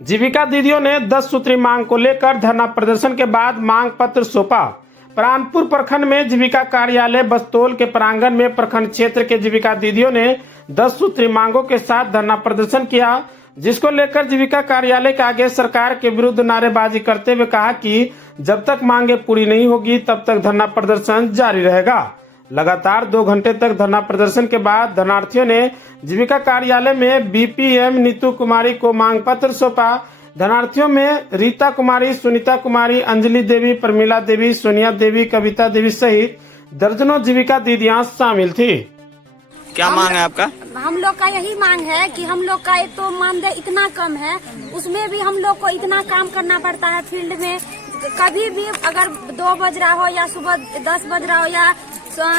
जीविका दीदियों ने 10 सूत्री मांग को लेकर धरना प्रदर्शन के बाद मांग पत्र सौंपा। प्राणपुर प्रखंड में जीविका कार्यालय बस्तोल के प्रांगण में प्रखंड क्षेत्र के जीविका दीदियों ने 10 सूत्री मांगों के साथ धरना प्रदर्शन किया, जिसको लेकर जीविका कार्यालय के आगे सरकार के विरुद्ध नारेबाजी करते हुए कहा कि जब तक मांगे पूरी नहीं होगी तब तक धरना प्रदर्शन जारी रहेगा। लगातार 2 घंटे तक धरना प्रदर्शन के बाद धरनार्थियों ने जीविका कार्यालय में बीपीएम नीतू कुमारी को मांग पत्र सौंपा। धरनार्थियों में रीता कुमारी, सुनीता कुमारी, अंजलि देवी, प्रमिला देवी, सोनिया देवी, कविता देवी सहित दर्जनों जीविका दीदियां शामिल थी। क्या मांग है आपका? हम लोग का यही मांग है कि हम लोग का एक तो मानदेय इतना कम है, उसमें भी हम लोग को इतना काम करना पड़ता है फील्ड में। कभी भी अगर 2 बज रहा हो या सुबह 10 बज रहा हो या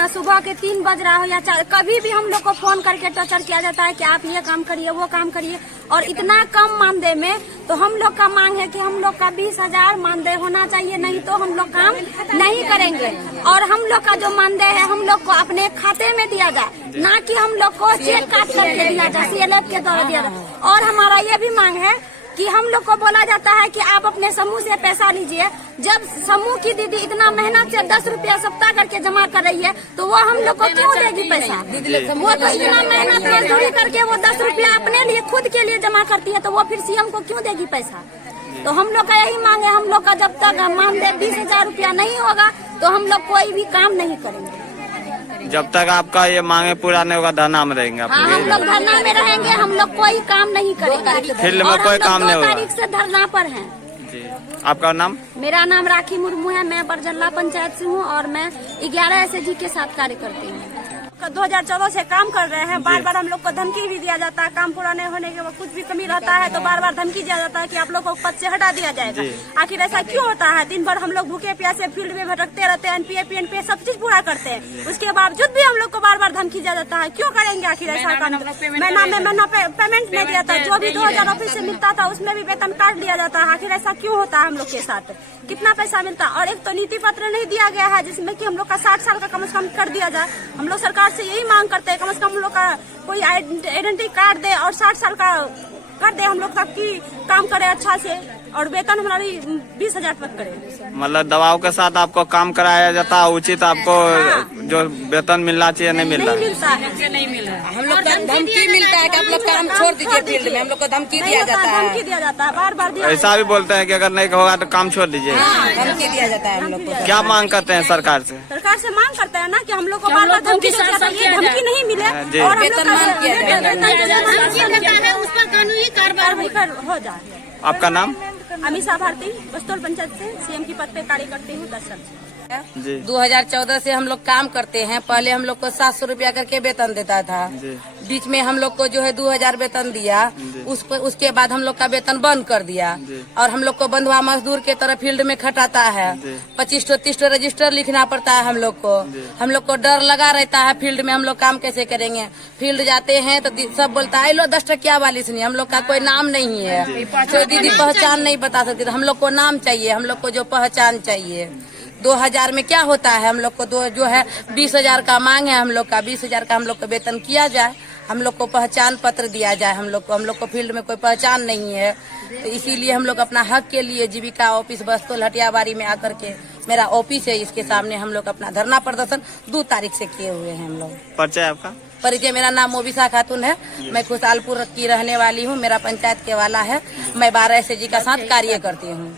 सुबह के 3 बज रहा हो या 4, कभी भी हम लोग को फोन करके टॉर्चर किया जाता है कि आप ये काम करिए, वो काम करिए, और इतना कम मानदेय में। तो हम लोग का मांग है कि हम लोग का 20,000 मानदेय होना चाहिए, नहीं तो हम लोग काम नहीं करेंगे। और हम लोग का जो मानदेय है हम लोग को अपने खाते में दिया जाए, ना कि हम लोग को चेक काट करके दिया जाए, CLF के द्वारा दिया जाए। और हमारा ये भी मांग है कि हम लोग को बोला जाता है कि आप अपने समूह से पैसा लीजिए। जब समूह की दीदी इतना मेहनत से 10 रुपया सप्ताह करके जमा कर रही है, तो वो हम लोग को क्यों देगी पैसा? वो तो इतना मेहनत मजदूरी करके वो 10 रुपया अपने लिए खुद के लिए जमा करती है, तो वो फिर सीएम को क्यों देगी पैसा? तो हम लोग का यही मांग है, हम लोग का जब तक मानदेय 20,000 रुपया नहीं होगा तो हम लोग कोई भी काम नहीं करेंगे। जब तक आपका ये मांगे पूरा नहीं होगा धरना में रहेंगे? हाँ, हम लोग धरना में रहेंगे, हम लोग कोई काम नहीं करेंगे। फील्ड में कोई काम नहीं होगा। 2 तारीख से धरना पर है। जी, आपका नाम? मेरा नाम राखी मुर्मू है, मैं बरजल्ला पंचायत से हूँ और मैं 11 SHG के साथ कार्य करती हूँ। 2014 से काम कर रहे हैं, बार बार हम लोग को धमकी भी दिया जाता है। काम पूरा नहीं होने के बाद कुछ भी कमी रहता है तो बार बार धमकी दिया जाता है कि आप लोग को पद से हटा दिया जाएगा। आखिर ऐसा क्यों होता है? दिन भर हम लोग भूखे प्यासे फील्ड में भटकते रहते हैं, NPA PNPA सब चीज पूरा करते हैं, उसके बावजूद भी हम लोग को बार बार धमकी दिया जाता है। क्यों करेंगे आखिर ऐसा काम? महीना पेमेंट नहीं दिया था, जो भी 2000 ऑफिस से मिलता था उसमें भी वेतन काट दिया जाता है। आखिर ऐसा क्यों होता है हम लोग के साथ? कितना पैसा मिलता है? और एक तो नीति पत्र नहीं दिया गया है जिसमें कि हम लोग का 60 साल का कम से कम कर दिया जाए। हम लोग सरकार से यही मांग करते हैं, कम से कम हम लोग का कोई आइडेंटिटी कार्ड दे और 60 साल का कर दे हम लोग का, कि काम करे अच्छा से और वेतन हमारी 20,000 तक करे। मतलब दबाव के साथ आपको काम कराया जाता है, उचित आपको जो वेतन मिलना चाहिए नहीं मिल रहा है? नहीं मिल रहा है। हम लोग का धमकी मिलता है कि आप लोग काम छोड़ दीजिए फील्ड में, हम लोग को धमकी दिया जाता है। धमकी दिया जाता है, बार बार दिया। ऐसा भी बोलते हैं कि अगर नहीं होगा तो काम छोड़ दीजिए। धमकी दिया जाता है हम लोग को। क्या मांग करते हैं सरकार से? सरकार से मांग करते हैं ना कि हम लोग को बार बार धमकी धमकी नहीं मिले और वेतनमान किया जाए, उस पर कानूनी कार्रवाई हो जाए। आपका नाम? अमीषा भारती, बस्तौल पंचायत से CM की पद पे कार्य करती हूँ 10 साल से। 2014 से हम लोग काम करते हैं। पहले हम लोग को 700 रुपया करके वेतन देता था, बीच में हम लोग को जो है 2,000 वेतन दिया, उसके बाद हम लोग का वेतन बंद कर दिया और हम लोग को बंधुआ मजदूर के तरह फील्ड में खटाता है। 25-30 रजिस्टर लिखना पड़ता है हम लोग को डर लगा रहता है फील्ड में। हम लोग काम कैसे करेंगे? फील्ड जाते हैं तो सब बोलता है लो 10 टकिया वाली सुनिए, हम लोग का कोई नाम नहीं है, कोई दीदी पहचान नहीं बता सकती। तो हम लोग को नाम चाहिए, हम लोग को जो पहचान चाहिए। 2000 में क्या होता है? हम लोग को जो है 20,000 का मांग है, हम लोग का 20,000 का हम लोग को वेतन किया जाए, हम लोग को पहचान पत्र दिया जाए। हम लोग को फील्ड में कोई पहचान नहीं है, तो इसीलिए हम लोग अपना हक के लिए जीविका ऑफिस बस्तौल हटियाबाड़ी में आकर के, मेरा ऑफिस है, इसके सामने हम लोग अपना धरना प्रदर्शन 2 तारीख से किए हुए हैं। हम लोग परिचय आपका? परिचय मेरा नाम मोबिसा खातून है, मैं खुशहालपुर की रहने वाली हूँ, मेरा पंचायत के वाला है, मैं 12 SHG का साथ कार्य करती हूँ।